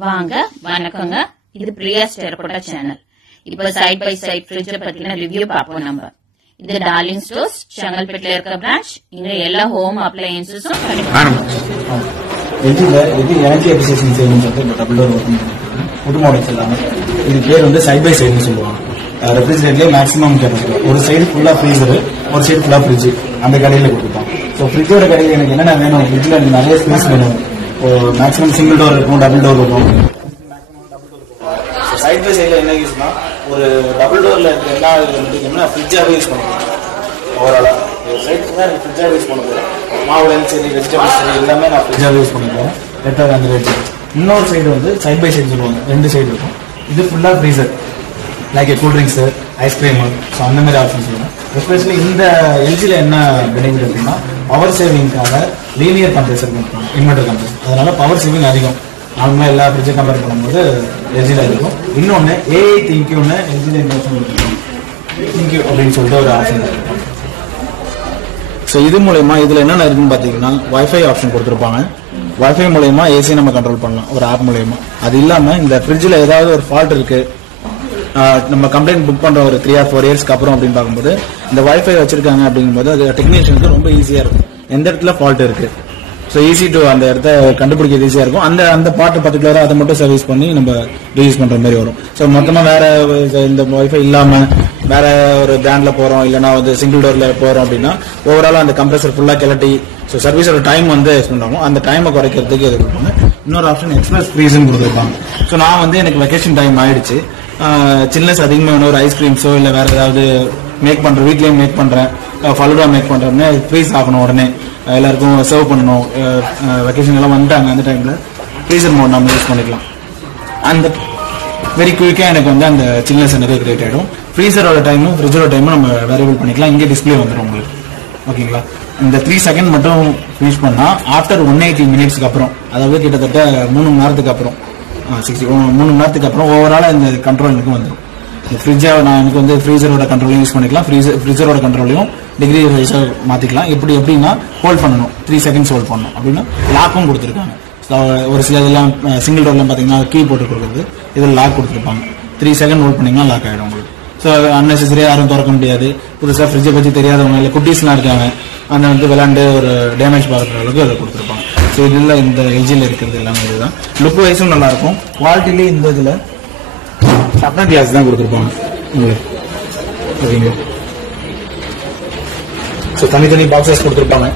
வாங்க வணக்கங்க. இது பிரியாஸ் டெரகோட்டா சேனல். இப்ப சைட் பை சைட் ஃப்ரிட்ஜ் பத்தின ரிவ்யூ பார்ப்போம். நம்ம இது டார்லிங் ஸ்டோர்ஸ் செங்கல்பட்டுல இருக்க பிரான்ச். இங்க எல்லா ஹோம் அப்ளையன்சஸும் கிடைக்கும். இது எனர்ஜி எஃபிஷியன்சி சேவிங் சொல்லிட்டு டபுள் டோர் புது மாடல்ஸ் எல்லாமே. இது பேர் வந்து சைட் பை சைடுன்னு சொல்லுவாங்க. ரெஃப்ரிஜரேட்லேயே மேக்ஸிமம் கெப்பாசிட்டி ஒரு சைடு ஃபுல்லாக ஃப்ரீசரு, ஒரு சைடு ஃபுல்லாக ஃப்ரிட்ஜ் அந்த கடையில் கொடுத்துருப்பாங்க. ஸோ ஃப்ரிட்ஜோட கடையில் எனக்கு என்னென்ன வேணும், ஃப்ரிட்ஜில் நிறைய ஸ்பேஸ் வேணும். மேக்ஸிமம் சிங்கிள் டோர் இருக்கும், டபுள் டோர் இருக்கும். சைட் பை சைடில் என்ன யூஸ்னா, ஒரு டபுள் டோரில் இருக்கிற எல்லா என்ன ஃப்ரிட்ஜாகவே யூஸ் பண்ணிக்கலாம். ஓவராலாக ஒரு சைட் ஃபுல்லாக எனக்கு ஃப்ரிட்ஜாக யூஸ் பண்ண போகிறேன். மாவுலையும் சரி, வெஜிடபிள்ஸ் சரி, எல்லாமே நான் ஃப்ரிட்ஜாக யூஸ் பண்ணிக்கிறேன். ரெட்டாக அந்த ரேட்டு. இன்னொரு சைடு வந்து சைட் பை சைடு சொல்லுவாங்க, ரெண்டு சைடு இருக்கும். இது ஃபுல்லாக freezer, like cool drinks, ice cream, so அந்த மாதிரி ஆப்ஷன்ஸ் வரும். எஸ்பெஷலி இந்த எல்ஜியில் என்ன பெனிஃபிட் அப்படின்னா, பவர் சேவிங்காக லீனியர் கம்ப்ரஸர் கொடுப்பாங்க, இன்வெர்டர் கம்ப்ரஸர். அதனால பவர் சேவிங் அதிகம். நார்மலாக எல்லா ஃப்ரிட்ஜை கம்பேர் பண்ணும்போது எல்ஜியில் இருக்கும். இன்னொன்று ஏஐ திங்க்யூன்னு எல்ஜியில் இந்த ஆப்ஷன் கொடுத்துருக்கோம். திங்க்யூ அப்படின்னு சொல்லிட்டு ஒரு ஆப்ஷன் இருக்கும். ஸோ இது மூலயமா இதில் என்னென்ன இருக்குன்னு பார்த்தீங்கன்னா, வைஃபை ஆப்ஷன் கொடுத்துருப்பாங்க. வைஃபை மூலயமா ஏசி நம்ம கண்ட்ரோல் பண்ணலாம் ஒரு ஆப் மூலயமா. அது இல்லாமல் இந்த ஃப்ரிட்ஜில் ஏதாவது ஒரு ஃபால்ட் இருக்குது, நம்ம கம்ப்ளைண்ட் புக் பண்ற ஒரு 3 or 4 இயர்ஸ்க்கு அப்புறம் அப்படின்னு பார்க்கும்போது இந்த வைஃபை வச்சிருக்காங்க அப்படிங்கும்போது அது டெக்னீஷியனுக்கு ரொம்ப ஈஸியா இருக்கும். எந்த இடத்துல ஃபால்ட் இருக்கு, ஸோ ஈஸி டு அந்த இடத்த கண்டுபிடிக்கிறது ஈஸியா இருக்கும். அந்த பார்ட் பர்டிகுலரா அதை மட்டும் சர்வீஸ் பண்ணி நம்ம ரீயூஸ் பண்ற மாதிரி வரும். ஸோ மொத்தமா வேற இந்த வைஃபை இல்லாம வேற ஒரு பிராண்ட்ல போறோம், இல்லைன்னா வந்து சிங்கிள் டோர்ல போறோம் அப்படின்னா ஓவராலா அந்த கம்ப்ரஸர் ஃபுல்லா கிளட்டி ஸோ சர்வீஸோட டைம் வந்து எக்ஸ்பெண்ட் ஆகும். அந்த டைமை குறைக்கிறதுக்கு இது கொடுப்பாங்க. இன்னொரு ஆப்ஷன் எக்ஸ்பிரஸ் ஃப்ரீஸ்ன்னு கொடுத்துருப்பாங்க. ஸோ நான் வந்து எனக்கு வெக்கேஷன் டைம் ஆயிடுச்சு, சில்னஸ் அதிகமாக வேணும், ஒரு ஐஸ்கிரீம்ஸோ இல்லை வேற ஏதாவது மேக் பண்றேன், வீட்லயே மேக் பண்றேன், ஃபலூடா மேக் பண்றேன்னு ஃப்ரீஸ் ஆகணும், உடனே எல்லாருக்கும் சர்வ் பண்ணணும், வெக்கேஷன் எல்லாம் வந்துட்டாங்க, அந்த டைம்ல ஃப்ரீசர் மோட் நம்ம யூஸ் பண்ணிக்கலாம். அந்த வெரி குயிக்கா எனக்கு வந்து அந்த சில்னஸ் எனக்கு கிரியேட் ஆயிடும். ஃப்ரீசரோட டைமும் ஃப்ரிட்ஜோட டைமும் நம்ம வேரியபிள் பண்ணிக்கலாம். இங்கே டிஸ்பிளே வந்துடும் உங்களுக்கு. ஓகேங்களா? இந்த 3 செகண்ட் மட்டும் யூஸ் பண்ணா ஆஃப்டர் 180 மினிட்ஸ்க்கு அப்புறம், அதாவது கிட்டத்தட்ட 3 மணி நேரத்துக்கு அப்புறம் 3 மணி நேரத்துக்கு அப்புறம் ஓவராலா இந்த கண்ட்ரோல் எனக்கு வந்துடும். ஃப்ரிட்ஜை நான் எனக்கு வந்து ஃப்ரீசரோட கண்ட்ரோலையும் யூஸ் பண்ணிக்கலாம், ஃப்ரிட்ஜரோட கண்ட்ரோலையும் டிகிரி வைஸாக மாற்றிக்கலாம். எப்படின்னா ஹோல்ட் பண்ணணும், 3 செகண்ட்ஸ் ஹோல்ட் பண்ணணும் அப்படின்னா லாக்கும் கொடுத்துருக்காங்க. ஒரு சில இதெல்லாம் சிங்கிள் டோர்லாம் பார்த்தீங்கன்னா கீ போட்டு கொடுக்குறது, இதில் லாக் கொடுத்துருப்பாங்க. 3 செகண்ட் ஹோல்ட் பண்ணிங்கன்னா லாக் ஆகிடும் உங்களுக்கு. ஸோ அன்னெசரியாக யாரும் திறக்க முடியாது. புதுசாக ஃப்ரிட்ஜை பற்றி தெரியாதவங்க இல்லை குட்டீஸ்லாம் இருக்காங்க, அந்த வந்து விளாண்டு ஒரு டேமேஜ் பார்க்குற அளவுக்கு அதை கொடுத்துருப்பாங்க. ஸோ இதில் இந்த எல்ஜியில் இருக்கிறது எல்லாமே இதுதான். லுக் வைஸும் நல்லா இருக்கும். குவாலிட்டிலேயே இந்த இதில் சப்னா கிளாஸ் தான் கொடுத்துருப்பாங்க உங்களுக்கு. ஓகேங்களா? ஸோ தனித்தனி பாக்ஸஸ் கொடுத்துருப்பாங்க.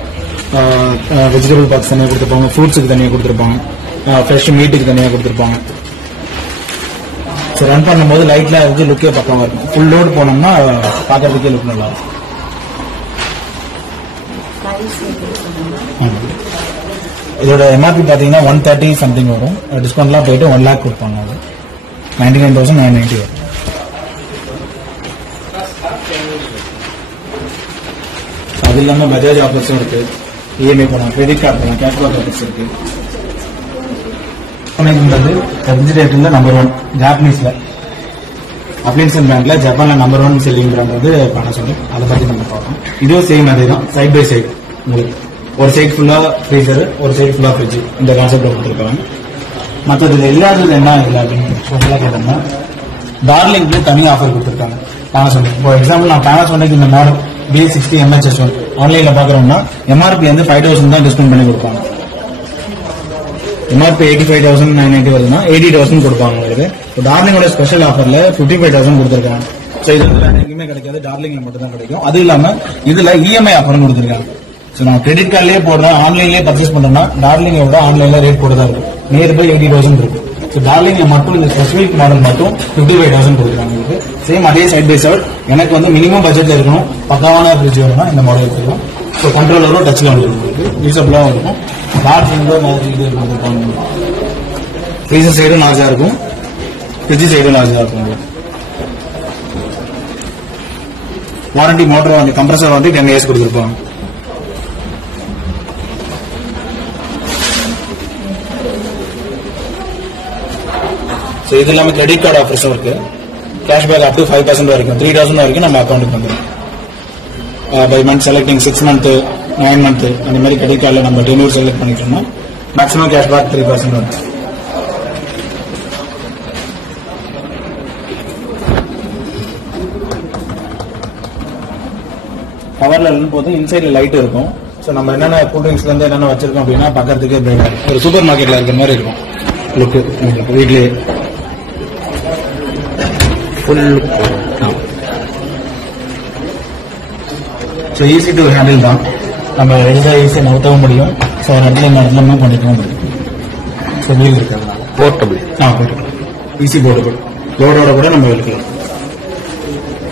வெஜிடபிள் பாக்ஸ் தனியாக கொடுத்துருப்பாங்க, ஃப்ரூட்ஸுக்கு தனியாக கொடுத்துருப்பாங்க, ஃப்ரெஷ் மீட்டுக்கு தனியாக கொடுத்துருப்பாங்க. ஸோ ரன் பண்ணும்போது லைட்லாம் இருந்து லுக்கே பக்கமாக இருக்கும். ஃபுல் லோடு போனோம்னா பார்க்கறதுக்கே லுக் நல்லா இருக்கும். இதோட எம்ஆர்பி பார்த்தீங்கன்னா 130 சம்திங் வரும். டிஸ்கவுண்ட்லாம் போயிட்டு 1 lakh கொடுப்பாங்க. அது 99,990 வரும். அது இல்லாமல் பஜாஜ் ஆஃபர்ஸும் இருக்கு. இஎம்ஐ பண்ணலாம், கிரெடிட் கார்டு பண்ணலாம், கேஷ்பேக் ஆஃபர்ஸ் இருக்கு. ரெஃப்ரிஜரேட்டர்ல நம்பர் 1 ஜாப்பனீஸ்ல அப்ளைன்ஸ் பிராண்ட்ல ஜப்பான்ல நம்பர் 1 செல்லிங் பிராண்ட் வந்து panasonic. அதை பத்தி நம்ம பார்க்கலாம். இதுவும் சேம் அதே தான், சைட் பை சைடு உங்களுக்கு ஒரு சைடு ஃபுல்லா ஃப்ரீசர், ஒரு சைடு ஃபுல்லா ஃப்ரிட்ஜ், இந்த கான்செப்ட்ல கொடுத்துருக்காங்க. மற்றது இல்லாதது என்ன இல்லை அப்படின்னு ஸ்பெஷலாக கேட்டோம்னா, டார்லிங்க்கு தனி ஆஃபர் கொடுத்துருக்காங்க panasonic. ஃபார் எக்ஸாம்பிள் நான் panasonic இந்த மாடல் B60 MHS1 ஆன்லைன்ல பாக்குறோம்னா எம்ஆர்பி வந்து 5,000 தான் டிஸ்கவுண்ட் பண்ணி கொடுப்பாங்க. எம்ஆர்பி 85,990 வருதுன்னா 80,000 கொடுப்பாங்க உங்களுக்கு. டார்லிங்கோட ஸ்பெஷல் ஆஃபர்ல 55,000 கொடுத்துருக்காங்க. ஸோ இது வந்து வேற எங்கேயுமே கிடைக்காது, டார்லிங்ல மட்டும் தான் கிடைக்கும். அது இல்லாம இதுல இஎம்ஐ ஆஃபர் கொடுத்துருக்காங்க. ஸோ நான் கிரெடிட் கார்ட்லயே போடுறேன், ஆன்லைன்லயே பர்ச்சேஸ் பண்றேன்னா டார்லிங்கை விட ஆன்லைன்ல ரேட் கூட தான் இருக்கும், நியர்பை 80,000 இருக்கும். ஸோ டார்லிங்ல மட்டும் இந்த ஸ்பெசிபிக் மாடல் மட்டும் 55,000 கொடுக்குறாங்க உங்களுக்கு. சேம் அதே சைட் பை சைட் எனக்கு வந்து மினிமம் பட்ஜெட்ல இருக்கணும், பக்காவான ஃப்ரிட்ஜ் வேணும்னா இந்த மாடல் எடுத்துக்கலாம். ஸோ கண்ட்ரோலரும் டச்ல வந்துருக்கும் உங்களுக்கு, யூசபிளாகவும் இருக்கும். லார்ஜ் விண்டோ மேஜிக் இது கொடுத்துருப்பாங்க. ஃப்ரீசர் சைடும் லார்ஜா இருக்கும், ஃப்ரிட்ஜ் சைடும் லார்ஜா இருக்கும் உங்களுக்கு. Warranty motor warranty compressor warranty 10 years கொடுத்துருப்பாங்க. ஸோ இது இல்லாமல் கிரெடிட் கார்டு ஆஃபர்ஸும் இருக்கு. கேஷ்பேக் அப் டு 5% வரைக்கும், 3,000 வரைக்கும் நம்ம அக்கௌண்ட்டுக்கு வந்துடும். By month selecting 6 month 9 month அந்த மாதிரி கிரெடிட் கார்டில் நம்ம டென்யூர் செலக்ட் பண்ணிட்டோம்னா மேக்ஸிமம் கேஷ்பேக் 3% வரும். பேனல் போது இன்சைட்ல லைட் இருக்கும். ஸோ நம்ம என்னென்ன கூல்ட்ரிங்க்ஸ்ல இருந்து என்னென்ன வச்சிருக்கோம் அப்படின்னா பக்கத்துக்கு ஒரு சூப்பர் மார்க்கெட்ல இருக்கிற மாதிரி இருக்கும் லுக்கு. வீட்லயே full so easy to handle தான். நம்ம எளிதாக ஈஸியாக நகர்த்தவும் முடியும். ஸோ ஒரு இடத்துல இந்த இடத்துல மூவ் பண்ணிக்கவும் முடியும். ஸோ வீல் இருக்கிறதுனால போர்ட்டபிள். Portable, easy portable. லோடோட கூட நம்ம எடுக்கலாம்.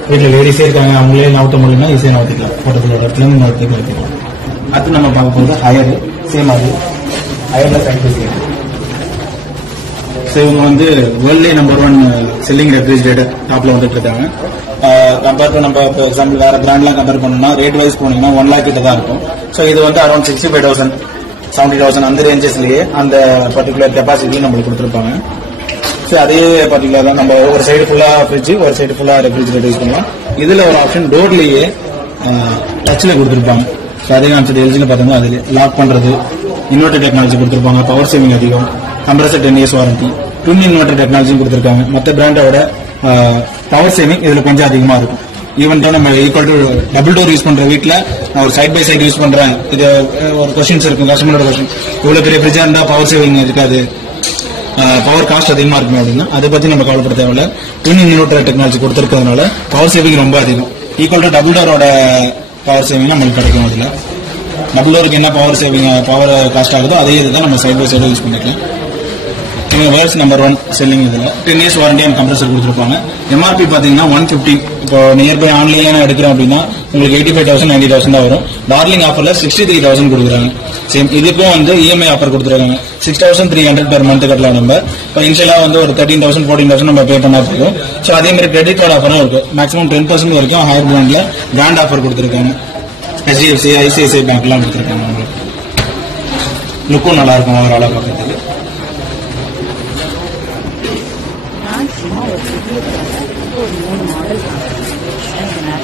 வீட்டில் லேடிஸே இருக்காங்க, அவங்களே நகர்த்த முடியும்னா ஈஸியாக நகர்த்திக்கலாம். போர்ட்டபிளோட இடத்துல நகர்த்திக்கலாம் எடுத்துக்கலாம். அடுத்து நம்ம பார்க்க போகிறது ஹயர். சேம் அது ஹயர்ல சைட் சைடு. ஸோ இவங்க வந்து வேர்ல்ட்லேயே நம்பர் 1 செல்லிங் ரெஃப்ரிஜரேட்டர் டாப்ல வந்துட்டு இருக்காங்க. கம்பேர் டு நம்ம இப்போ எக்ஸாம்பிள் வேற பிராண்ட்லாம் கம்பேர் பண்ணோம்னா ரேட் வைஸ் போனீங்கன்னா 1 lakh கிட்ட தான் இருக்கும். ஸோ இது வந்து அரௌண்ட் 65,000 70,000 அந்த ரேஞ்சஸ்லயே அந்த பர்டிகுலர் கெப்பாசிட்டி நம்மளுக்கு கொடுத்துருப்பாங்க. ஸோ அதே பர்டிகுலர் தான் நம்ம ஒரு சைடு ஃபுல்லா ஃப்ரிட்ஜ், ஒரு சைடு ஃபுல்லா ரெஃப்ரிஜரேட்டர் யூஸ் பண்ணலாம். இதுல ஒரு ஆப்ஷன் டோர்லயே டச்ல கொடுத்துருப்பாங்க. ஸோ அதே கான்செப்ட் எல்ஜியில் பார்த்தோம்னா அதில் லாக் பண்றது, இன்வெர்டர் டெக்னாலஜி கொடுத்துருப்பாங்க. பவர் சேவிங் அதிகம், compressor 10 years warranty, twin inverter டெக்னாலஜியும் கொடுத்துருக்காங்க. மற்ற பிராண்டோட பவர் சேவிங் இதுல கொஞ்சம் அதிகமா இருக்கும். ஈவன் தான் நம்ம equal to double door use பண்ற வீட்டில் நான் ஒரு சைட் பை சைட் யூஸ் பண்றேன். இது ஒரு கொஸ்டின்ஸ் இருக்கும், கஸ்டமரோட கொஸ்டின், இவ்வளவு பெரிய ஃப்ரிட்ஜா இருந்தா பவர் சேவிங் இருக்காது, பவர் காஸ்ட் அதிகமா இருக்கும் அப்படின்னா அதை பத்தி நம்ம கவலைப்பட தேவையில்ல. ட்வின் இன்வெர்டர் டெக்னாலஜி கொடுத்துருக்கிறதுனால பவர் சேவிங் ரொம்ப அதிகம். ஈக்குவல் டு டபுள் டோரோட பவர் சேவிங் நம்மளுக்கு கிடைக்கும். அதுல டபுள் டோருக்கு என்ன பவர் சேவிங் பவர் காஸ்ட் ஆகுதோ அதே இதுதான் நம்ம சைட் பை சைடு யூஸ் பண்ணிக்கலாம். World's number 1 selling. இதுல 10 years வாரண்டி அண்ட் கம்ப்ரஸர் கொடுத்துருப்பாங்க. எம்ஆர்பி பாத்தீங்கன்னா 150. இப்போ நியர்பை ஆன்லைன்ல எடுக்கிறோம் அப்படின்னா உங்களுக்கு 85,000 90,000 தான் வரும். டார்லிங் ஆஃபர்ல 63,000 கொடுக்குறாங்க. சேம் இதுக்கும் வந்து இஎம்ஐ ஆஃபர் கொடுத்துருக்காங்க. 6,300 பெர் மந்த் கட்டலாம். நம்ம இப்போ இன்ஷியலா வந்து ஒரு 13,000 14,000 நம்ம பே பண்ணா போதும். ஸோ அதே மாதிரி கிரெடிட் கார்டு ஆஃபரும் இருக்கு. மேக்ஸிமம் 10% வரைக்கும் ஹையர் பிராண்ட்ல பிராண்ட் ஆஃபர் கொடுத்துருக்காங்க. HDFC, ICICI பேங்க்லாம் கொடுத்துருக்காங்க. உங்களுக்கு லுக்கும் நல்லா இருக்கும் ஓவராலா பார்க்கறதுக்கு.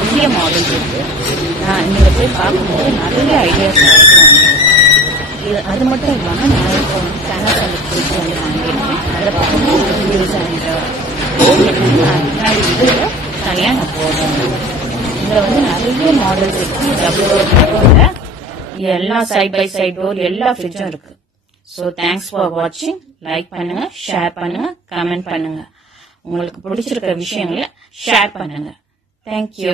நிறைய மாடல் இருக்கு. நான் நீங்க போய் பார்க்கும்போது நிறைய ஐடியாஸ் இது. அது மட்டும் இல்லாம நான் இப்போ பேனாசோனிக் ஃப்ரிட்ஜ் வந்து வாங்கியிருக்கேன். அதை பார்க்கும்போது ரிவ்யூஸ் அண்ட் இதுல தனியா நான் போடுறேன். இதுல வந்து நிறைய மாடல்ஸ் இருக்கு. டபுள் எல்லா சைட் பை சைட் டோர் எல்லா ஃப்ரிட்ஜும் இருக்கு. ஸோ தேங்க்ஸ் ஃபார் வாட்சிங். லைக் பண்ணுங்க, ஷேர் பண்ணுங்க, கமெண்ட் பண்ணுங்க. உங்களுக்கு பிடிச்சிருக்கிற விஷயங்களை ஷேர் பண்ணுங்க. தேங்க்யூ.